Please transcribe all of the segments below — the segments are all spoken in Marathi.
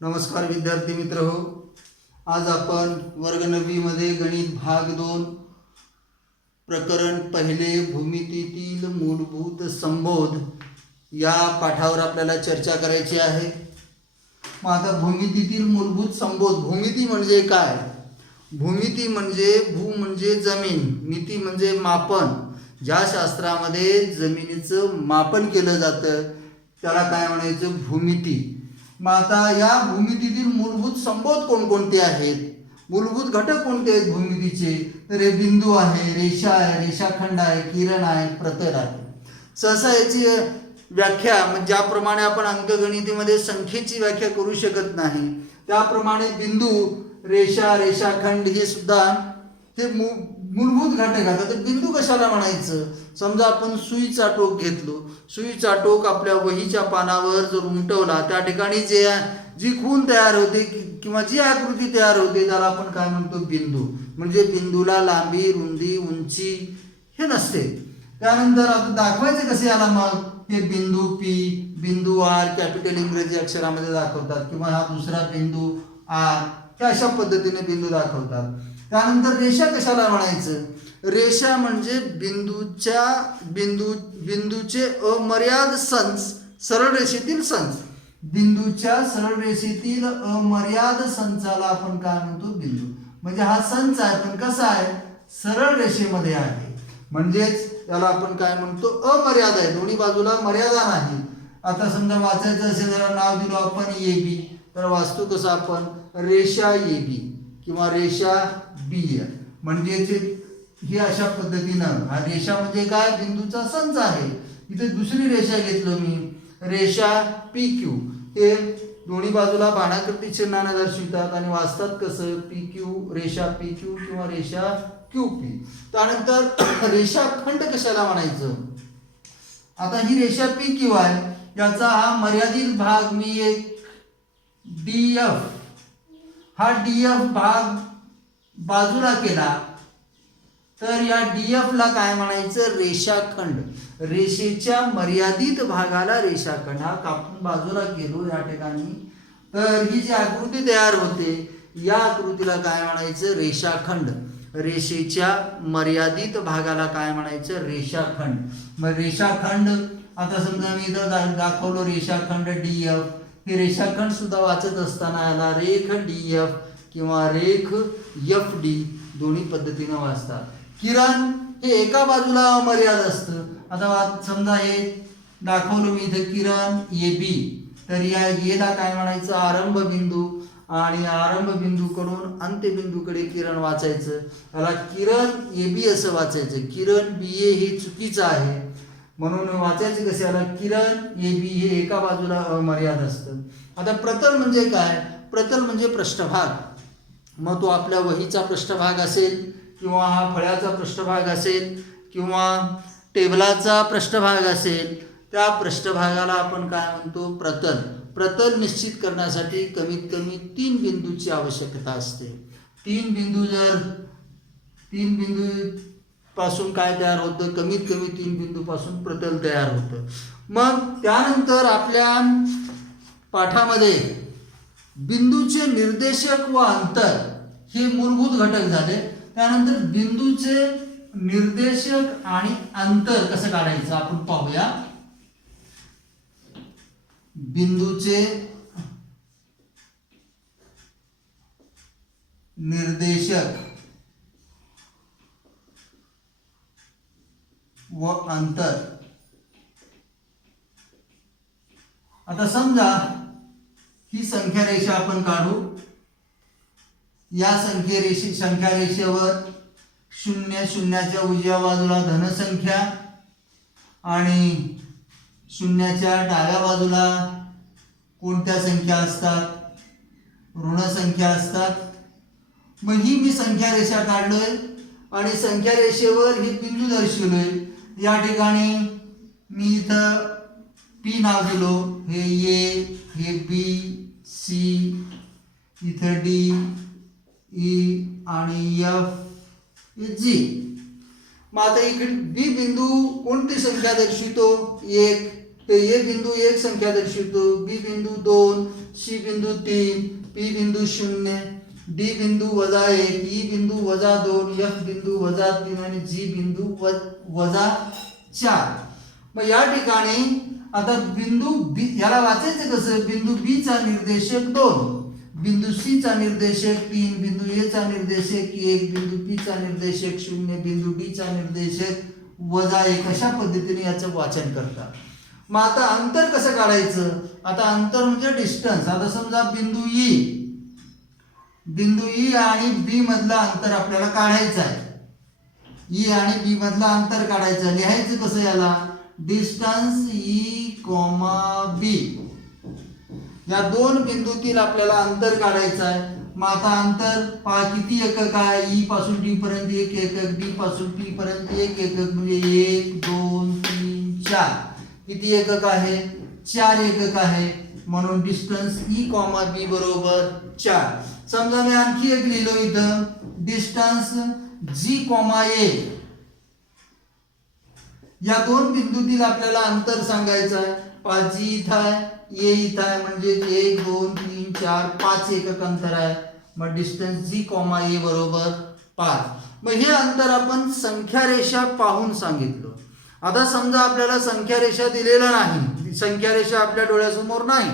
नमस्कार विद्यार्थी मित्र हो. आज आपण वर्ग 9वी मध्ये गणित भाग 2 प्रकरण पहिले भूमितीतील मूलभूत संबोध या पाठावर आपल्याला चर्चा करायची आहे. मग आता भूमितीतील मूलभूत संबोध, भूमिती म्हणजे काय? भूमिती म्हणजे भू म्हणजे जमीन, मिती म्हणजे मापन. ज्या शास्त्रामध्ये जमिनीचं मापन केलं जातं त्याला काय म्हणायचं? भूमिती. मग आता या भूमितीतील मूलभूत संबोध कोणकोणते आहेत, मूलभूत घटक कोणते आहेत भूमितीचे? तर हे बिंदू आहे, रेषा आहे, रेषाखंड आहे, किरण आहे, प्रतल आहे. सहसा याची व्याख्या म्हणजे ज्याप्रमाणे आपण अंकगणितीमध्ये संख्येची व्याख्या करू शकत नाही त्याप्रमाणे बिंदू, रेषा, रेषाखंड हे सुद्धा ते मूलभूत घटक आहेत. तर बिंदू कशाला म्हणायचं? समजा आपण सुईचा टोक घेतलो, सुईचा टोक आपल्या वहीच्या पानावर जर उमटवला त्या ठिकाणी जी खूण तयार होते किंवा जी आकृती तयार होते त्याला आपण काय म्हणतो? बिंदू. म्हणजे बिंदूला लांबी, रुंदी, उंची हे नसते. त्यानंतर आता दाखवायचे कसे याला? मग हे बिंदू पी, बिंदू आर कॅपिटल इंग्रजी अक्षरामध्ये दाखवतात किंवा हा दुसरा बिंदू आर, हे अशा पद्धतीने बिंदू दाखवतात. त्यानंतर रेषा कशाला म्हणायचं? रेषा म्हणजे बिंदूचे अमर्याद संच, सरळ रेषेतील संच. बिंदूच्या सरळ रेषेतील अमर्याद संचाला आपण काय म्हणतो? बिंदू. म्हणजे हा संच आहे पण कसा आहे? सरळ रेषेमध्ये आहे. म्हणजेच त्याला आपण काय म्हणतो? अमर्याद आहे, दोन्ही बाजूला मर्यादा नाही. आता समजा वाचायचं असेल तर नाव दिलो आपण ए बी, तर वाचतो कसं आपण? रेषा ए बी किंवा रेषा बी. म्हणजे ही अशा पद्धतीनं, हा रेषा म्हणजे काय? बिंदूचा संच आहे. इथे दुसरी रेषा घेतलो मी, रेषा पी क्यू. हे दोन्ही बाजूला बाणाकृती चिन्हाने दर्शवितात आणि वाचतात कसं? पी क्यू, रेषा पी क्यू किंवा रेषा क्यू पी. त्यानंतर रेषाखंड कशाला म्हणायचं? आता ही रेषा पी क्यू आहे, याचा हा मर्यादित भाग मी एक डी एफ, हा डी एफ भाग बाजूला केला तर या डी एफ ला काय म्हणायचं? रेषाखंड. रेषेच्या मर्यादित भागाला रेषाखंड. हा कापून बाजूला केलो या ठिकाणी तर ही जी आकृती तयार होते या आकृतीला काय म्हणायचं? रेषाखंड. रेषेच्या मर्यादित भागाला काय म्हणायचं? रेषाखंड. मग रेषाखंड आता समजा मी इथं दाखवलो रेषाखंड डी एफ, हे रेषाखंड सुद्धा वाचत असताना याला रेख डी एफ किंवा रेख एफ डी दोन्ही पद्धतीने वाचतात. किरण हे एका बाजूला अमर्याद असतं. आता समजा हे दाखवलं मी इथं किरण ए बी, तर या एला काय म्हणायचं? आरंभ बिंदू. आणि आरंभ बिंदूकडून अंत्यबिंदूकडे किरण वाचायचं, याला किरण ए बी असं वाचायचं. किरण बी ए हे चुकीचं आहे म्हणून वाचायचं कसं? याला किरण ए बी हे एका बाजूला अमर्याद असतं. आता प्रतल म्हणजे काय? प्रतल म्हणजे पृष्ठभाग. मग तो आपल्या वहीचा पृष्ठभाग असेल किंवा हा फळ्याचा पृष्ठभाग असेल किंवा टेबलाचा पृष्ठभाग असेल, त्या पृष्ठभागाला आपण काय म्हणतो? प्रतल. प्रतल निश्चित करण्यासाठी कमीत कमी 3 बिंदूची आवश्यकता असते. 3 बिंदू पासून काय तयार होतं? कमीत कमी 3 बिंदूपासून प्रतल तयार होतं. मग त्यानंतर आपल्या पाठामध्ये बिंदूचे निर्देशक व अंतर हे मूलभूत घटक झाले. त्यानंतर बिंदूचे निर्देशक आणि अंतर कसं काढायचं आपण पाहूया. बिंदूचे निर्देशक व अंतर. आता समजा ही संख्या रेषा आपण काढू. या संख्या रेषेवर 0 0च्या उजव्या बाजूला धनसंख्या आणि 0च्या डाव्या बाजूला कोणत्या संख्या असतात? ऋण संख्या असतात. मग ही मी संख्या रेषा काढलोय आणि संख्या रेषेवर हे बिंदू दर्शवलोय. या ठिकाणी मी इथं पी नाव दिलो, हे ए, हे बी, सी, इथं डी, ई आणि एफ, जी. मग आता इकडे बी बिंदू कोणती संख्या दर्शवितो? 1. तर ए बिंदू 1 संख्या दर्शवितो, बी बिंदू 2, सी बिंदू 3, पी बिंदू 0, डी बिंदू -1, ई बिंदू -2, एफ बिंदू -3 आणि जी बिंदू -4. मग या ठिकाणी आता बिंदू बी याला वाचायचं कसं? बिंदू बी चा निर्देशक 2, बिंदू सी चा निर्देशक 3, बिंदू ए चा निर्देशक 1, बिंदू पी चा निर्देशक 0, बिंदू डी चा निर्देशक -1. अशा पद्धतीने याचं वाचन करतात. मग आता अंतर कसं काढायचं? आता अंतर म्हणजे डिस्टन्स. आता समजा बिंदू ई आणि बी मधलं अंतर आपल्याला काढायचं आहे. ई आणि बी मधलं अंतर काढायचं. लिहायचं कसं याला? डिस्टन्स ई, बी. या दोन बिंदूतील आपल्याला अंतर काढायचं आहे. मग आता अंतर पहा किती एकक आहे? ई पासून डी पर्यंत 1 एकक, डी पासून पी पर्यंत 1 एकक, म्हणजे 1 2 3 4. किती एकक आहे? 4 एकक आहे. म्हणून डिस्टन्स ई, बी बरोबर 4. समजा मी आणखी एक लिहिलो इथं, डिस्टन्स जी, ए. या दोन बिंदूतील आपल्याला अंतर सांगायचं आहे. पहा जी इथं आहे, ए इथं आहे, म्हणजे 1 2 3 4 5 एकक अंतर आहे. मग डिस्टन्स जी, ए बरोबर 5. मग हे अंतर आपण संख्या रेषा पाहून सांगितलं. आता समजा आपल्याला संख्या रेषा दिलेला नाही, संख्या रेषा आपल्या डोळ्यासमोर नाही,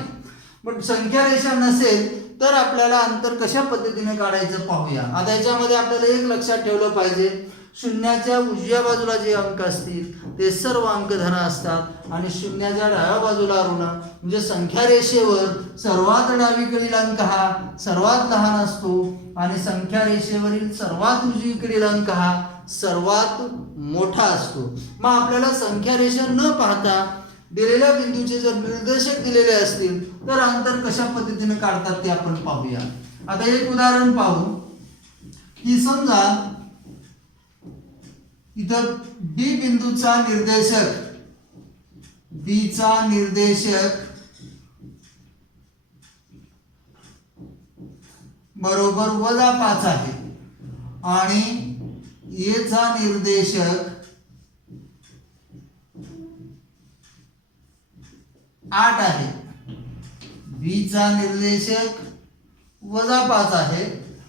पण संख्या रेषा नसेल तर आपल्याला अंतर कशा पद्धतीने काढायचं पाहूया. आता याच्यामध्ये आपल्याला एक लक्षात ठेवलं पाहिजे, शून्याच्या उजव्या बाजूला जे अंक असतील ते सर्व अंक धन असतात आणि शून्याच्या डाव्या बाजूला ऋण. म्हणजे संख्या रेषेवर सर्वात डावीकडील अंक हा सर्वात लहान असतो आणि संख्या रेषेवरील सर्वात उजवीकडील अंक हा सर्वात मोठा असतो. मग आपल्याला संख्या रेषा न पाहता दिलेल्या बिंदूचे जर निर्देशक दिलेले असतील तर अंतर कशा पद्धतीने काढतात ते आपण पाहूया. आता एक उदाहरण पाहू की समजा इथं बी बिंदूचा निर्देशक, बीचा निर्देशक बरोबर -5 आहे आणि ए चा निर्देशक 8 आहे. बी चा निर्देशक -5 आहे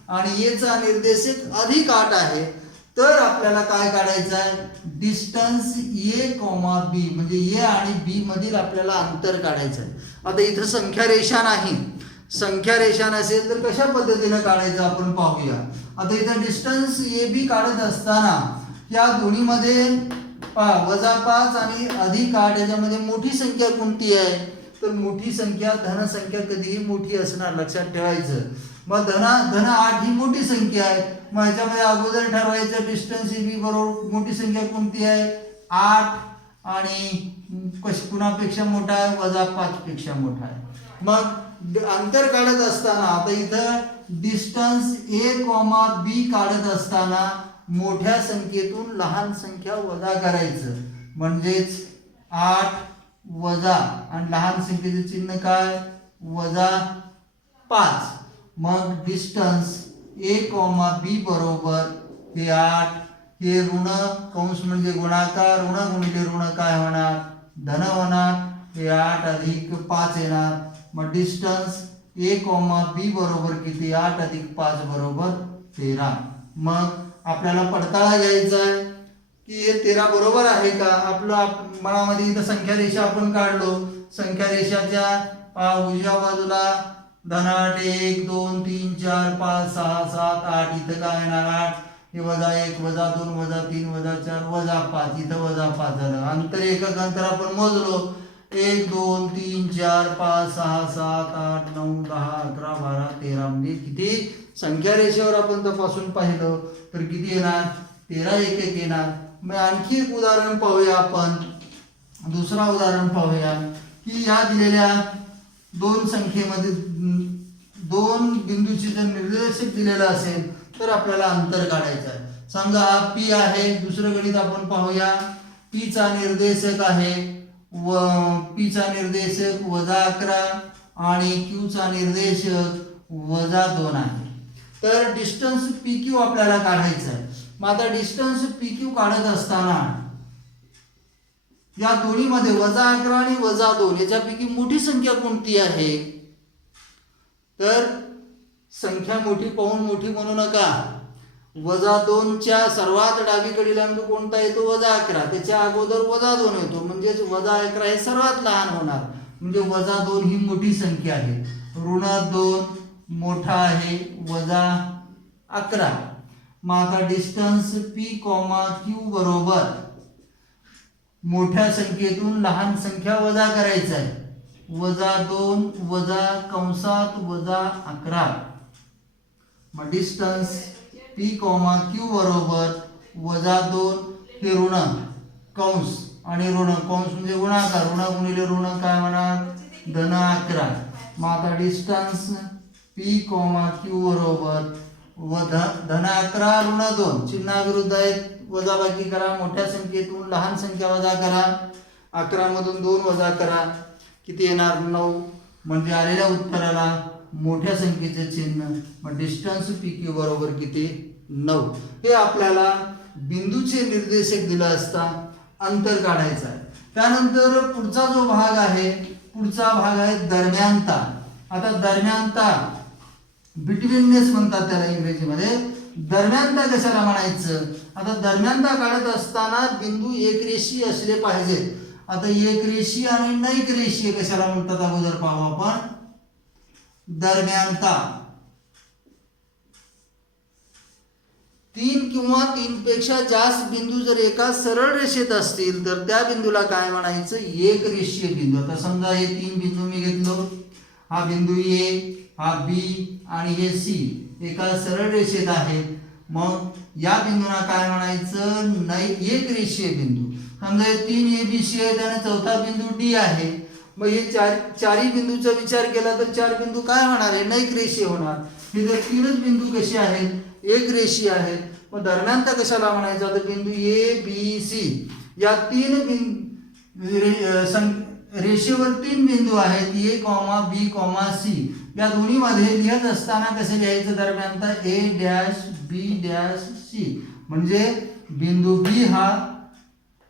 आणि ए चा निर्देशक +8 आहे. तर आपल्याला काय काढायचं आहे? डिस्टन्स ए, बी, म्हणजे ए आणि बी मधील आपल्याला अंतर काढायचं आहे. आता इथं संख्या रेषा नाही, संख्या रेषा नसेल तर कशा पद्धतीने काढायचं आपण पाहूया. आता इथं डिस्टन्स ए बी काढत असताना या दोन्हीमध्ये -5 आणि +8 याच्यामध्ये मोठी संख्या कोणती आहे? तर मोठी संख्या धनसंख्या कधीही मोठी असणार, लक्षात ठेवायचं. मग धन 8 ही मोठी संख्या आहे. मग याच्यामध्ये अगोदर ठरवायचं डिस्टन्स ए बी बरोबर मोठी संख्या कोणती आहे? 8 आणि कुणापेक्षा मोठा आहे? -5 पेक्षा मोठा आहे. मग अंतर काढत असताना आता इथं डिस्टन्स ए, बी काढत असताना मोठ्या संख्येतून लहान संख्या वजा करायचं, म्हणजेच 8 वजा आणि लहान संख्येचे चिन्ह काय? -5. मग डिस्टन्स ए, बी बरोबर हे 8, हे ऋण कंस म्हणजे गुणाकार, ऋण गुणिले ऋण काय होणार? धन होणार. हे 8 अधिक 5 येणार. मग डिस्टन्स ए, बी बरोबर किती? 8 अधिक 5 बरोबर 13. मग आपल्याला पडताळा घ्यायचा आहे की हे 13 बरोबर आहे का? आपलं मनामध्ये इथं संख्या रेषा आपण काढलो. संख्या रेषाच्या उजव्या बाजूला धन 8 1 2 3 4 5 6 7 8. इथं काय येणार? 8. हे -1 -2 -3 -4 -5. इथं -5 झालं. अंतर एकक अंतर आपण मोजलो. 1 2 3 4 5 6 7 8 9 10 11 12 13. म्हणजे किती संख्या रेषेवर आपण तपासून पाहिलं तर किती येणार? 13 एकक येणार. मग आणखी एक उदाहरण पाहूया आपण. दुसरा उदाहरण पाहूया की या दिलेल्या दोन संख्येमध्ये दोन बिंदूची जर निर्देशक दिलेला असेल तर आपल्याला अंतर काढायचं आहे. समजा हा पी आहे. दुसरं गणित आपण पाहूया. पी चा निर्देशक आहे पी चा निर्देशक -11 आणि क्यू चा निर्देशक -2 आहे. तर डिस्टन्स पी क्यू आपल्याला काढायचं आहे. मग आता डिस्टन्स पी क्यू काढत असताना या दोन्हीमध्ये -11 आणि -2 याच्यापैकी मोठी संख्या कोणती आहे? तर संख्या मोठी पाहून मोठी म्हणू नका. -2च्या सर्वात डावीकडील अंक कोणता येतो? -11. त्याच्या अगोदर -2 येतो, म्हणजेच -11 हे सर्वात लहान होणार, म्हणजे -2 ही मोठी संख्या आहे. -2 मोठा आहे -11. मग आता डिस्टन्स P, Q बरोबर मोठ्या संख्येतून लहान संख्या वजा करायचं आहे. -2 कंसात -11. मग डिस्टन्स P, Q बरोबर -2 हे ऋण कंस आणि ऋण कंस म्हणजे गुणाकार, ऋण गुणिले ऋण काय होणार? -11. मग आता डिस्टन्स P, Q बरोबर -11 ऋण 2 चिन्हाविरुद्ध आहेत, वजाबाकी करा. मोठ्या संख्येतून लहान संख्या वजा करा. 11 मधून 2 वजा करा, किती येणार? 9. म्हणजे आलेल्या उत्तराला मोठ्या संख्येचे चिन्ह. मग डिस्टन्स PQ बरोबर किती? 9. हे आपल्याला बिंदूचे निर्देशक दिलं असता अंतर काढायचं आहे. त्यानंतर पुढचा जो भाग आहे, पुढचा भाग आहे दरम्यानता. आता दरम्यानता बिटवीननेस म्हणतात त्याला इंग्रजीमध्ये. दरम्यानता कशाला म्हणायचं? आता दरम्यानता काढत असताना बिंदू एकरेषीय असले पाहिजेत. आता एकरेषीय आणि नैक रेषीय कशाला म्हणतात अगोदर पाहू आपण. दरम्यानता 3 किंवा 3 पेक्षा जास्त बिंदू जर एका सरळ रेषेत असतील तर त्या बिंदूला काय म्हणायचं? एकरेषीय बिंदू. आता समजा हे 3 बिंदू मी घेतलो, हा बिंदू A, हा B आणि हे C एका सरळ रेषेत आहेत. मग या बिंदूला काय म्हणायचं? एकरेषीय बिंदू. समजा हे 3 ABC आहेत आणि चौथा बिंदू D आहे. मग हे चारही बिंदूचा विचार केला तर 4 बिंदू काय होणार आहे? नैकरेषीय होणार. हे जर 3च बिंदू कसे आहेत? एकरेषीय आहेत. मग दरम्यानता कशाला म्हणायचं? तर बिंदू A, B, C या 3 रेषेवर 3 बिंदू आहेत, A, B, C. या दोन्ही मध्ये लिहत असताना कसे लिहायचं दरम्यानता? A' B' C. म्हणजे बिंदू B हा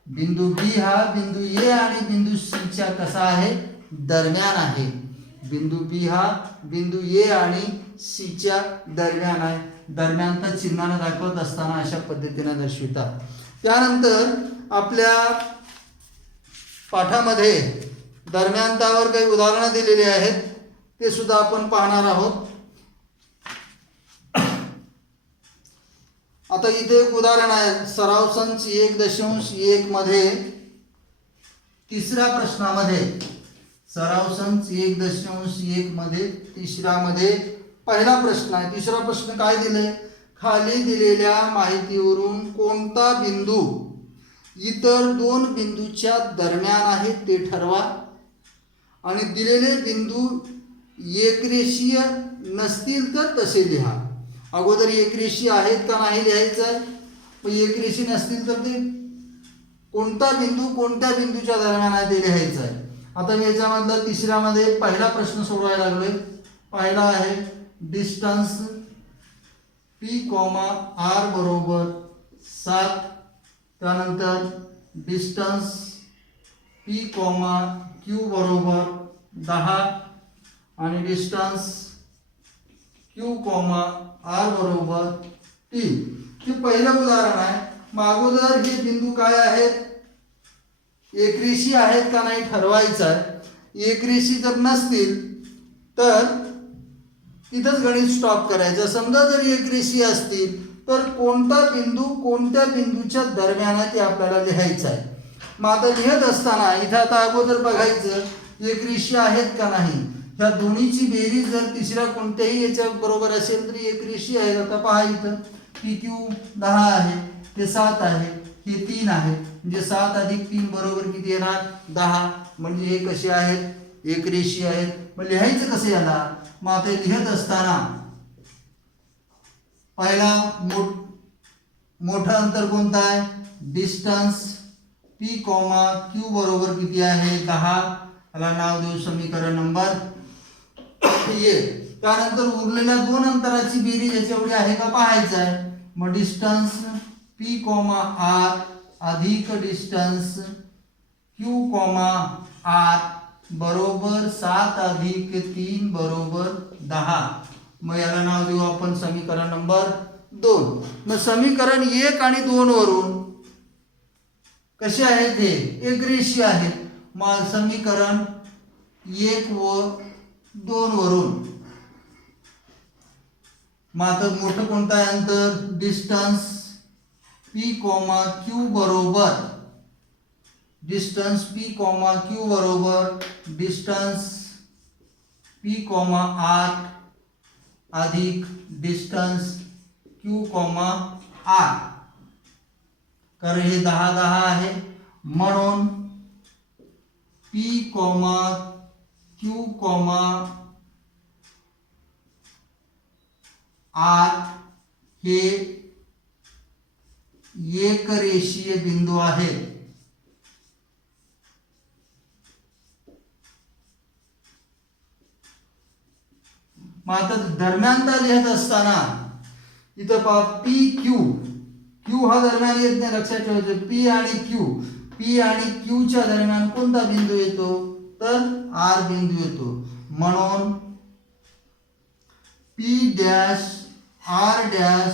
बिंदू A आणि बिंदू C च्या कसा आहे? दरम्यान आहे. बिंदू B हा बिंदू A आणि C च्या दरम्यान आहे. दरम्यानता चिन्हाने दाखवत असताना अशा पद्धतीने दर्शवितात. त्यानंतर आपल्या पाठामध्ये दरम्यानतावर काही उदाहरणं दिलेली आहेत, ते सुद्धा आपण पाहणार आहोत. आता इथे एक उदाहरण आहे. सराव संच 1.1 मध्ये तिसऱ्या प्रश्नामध्ये, सराव संच 1.1 मध्ये तिसऱ्यामध्ये पहिला प्रश्न आहे. तिसरा प्रश्न काय दिलाय? खाली दिलेल्या माहितीवरून कोणता बिंदू इतर 2 बिंदूच्या दरम्यान आहे ते ठरवा आणि दिलेले बिंदू एकरेषीय नसतील तर तसे लिहा. अगोदर एकरेषीय आहेत का नाही लिहायचं आहे. पण एकरेषीय नसतील तर ते कोणता बिंदू कोणत्या बिंदूच्या दरम्यान आहे ते लिहायचं आहे. आता मी याच्यामधला तिसऱ्यामध्ये पहिला प्रश्न सोडवायला लागलोय. पहिला आहे डिस्टन्स P, R बरोबर 7. त्यानंतर डिस्टन्स P, Q बरोबर 10 आणि डिस्टन्स Q, R बरोबर 3. हे पहिलं उदाहरण आहे. मग अगोदर हे बिंदू काय आहेत? एकरेषीय आहेत का नाही ठरवायचं आहे. एकरेषीय जर नसतील तर तिथंच गणित स्टॉप करायचं. समजा जर एकरेषीय असतील तर कोणता बिंदू कोणत्या बिंदूच्या दरम्यान आहे ते आपल्याला लिहायचं आहे. मग आता लिहत असताना इथं आता अगोदर बघायचं एकरेषीय आहेत का नाही. ह्या दोन्हीची बेरीज जर तिसऱ्या कोणत्याही याच्या बरोबर असेल तरी एकरेषीय आहे. आता पहा इथं PQ 10 आहे, ते 7 आहे, हे 3 आहे. म्हणजे 7 अधिक 3 बरोबर किती येणार? 10. म्हणजे हे कसे आहेत? एकरेषीय आहेत. मग लिहायचं कसं याला? मग आता लिहत असताना पहिला मोठं अंतर कोणतं आहे? डिस्टन्स P, Q बरोबर किती आहे? 10. याला नाव देऊ समीकरण नंबर A. त्यानंतर उरलेल्या 2 अंतराची बेरीज याच्याएवढी आहे का पाहायचं आहे. मग डिस्टन्स P, R अधिक डिस्टन्स Q, R बरोबर 7 अधिक 3 बरोबर 10. मग याला नाव देऊ आपण समीकरण नंबर 2. मग समीकरण 1 आणि 2 वरून कसे आहेत हे एकरेषीय आहेत. मग समीकरण 1 व 2 वरून मग आता मोठं कोणतं आहे अंतर डिस्टन्स P, Q बरोबर डिस्टन्स P, Q बरोबर डिस्टन्स P, R अधिक डिस्टन्स Q, R. कारण हे 10 10 आहे म्हणून P, Q, R हे एक रेषीय बिंदू आहेत. मग आता दरम्यानता लिहित असताना इथं पहा क्यू हा दरम्यान येत नाही, लक्षात ठेवायचं. पी आणि क्यूच्या दरम्यान कोणता बिंदू येतो तर आर बिंदू येतो. म्हणून P dash R dash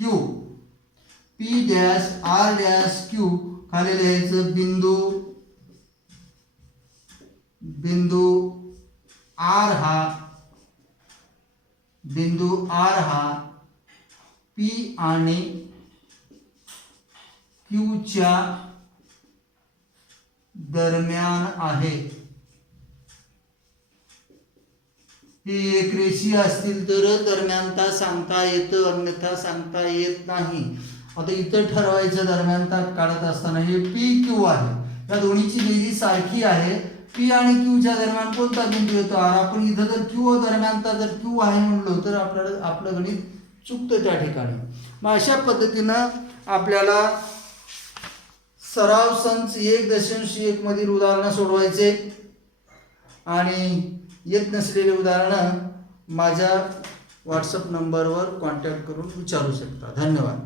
Q P dash R dash Q खाली लिहायचं बिंदू R हा P आणि Q च्या दरम्यान आहे. हे एक रेषीय असतील तर दरम्यानता सांगता येतं, अन्यथा सांगता येत नाही. आता इथं ठरवायचं दरम्यानता काढत असताना हे PQ आहे, या दोन्हीची बेरीज सारखी आहे. P आणि Q च्या दरम्यान कोणता बिंदू येतो R. आपण इथं जर Q दरम्यानता जर Q आहे म्हणलो तर आपलं गणित चुकतं त्या ठिकाणी. मग अशा पद्धतीनं आपल्याला सराव संच 1.1 मधील उदाहरणं सोडवायचे आणि येत नसलेले उदाहरणं माझ्या व्हॉट्सअप नंबरवर कॉन्टॅक्ट करून विचारू शकता. धन्यवाद.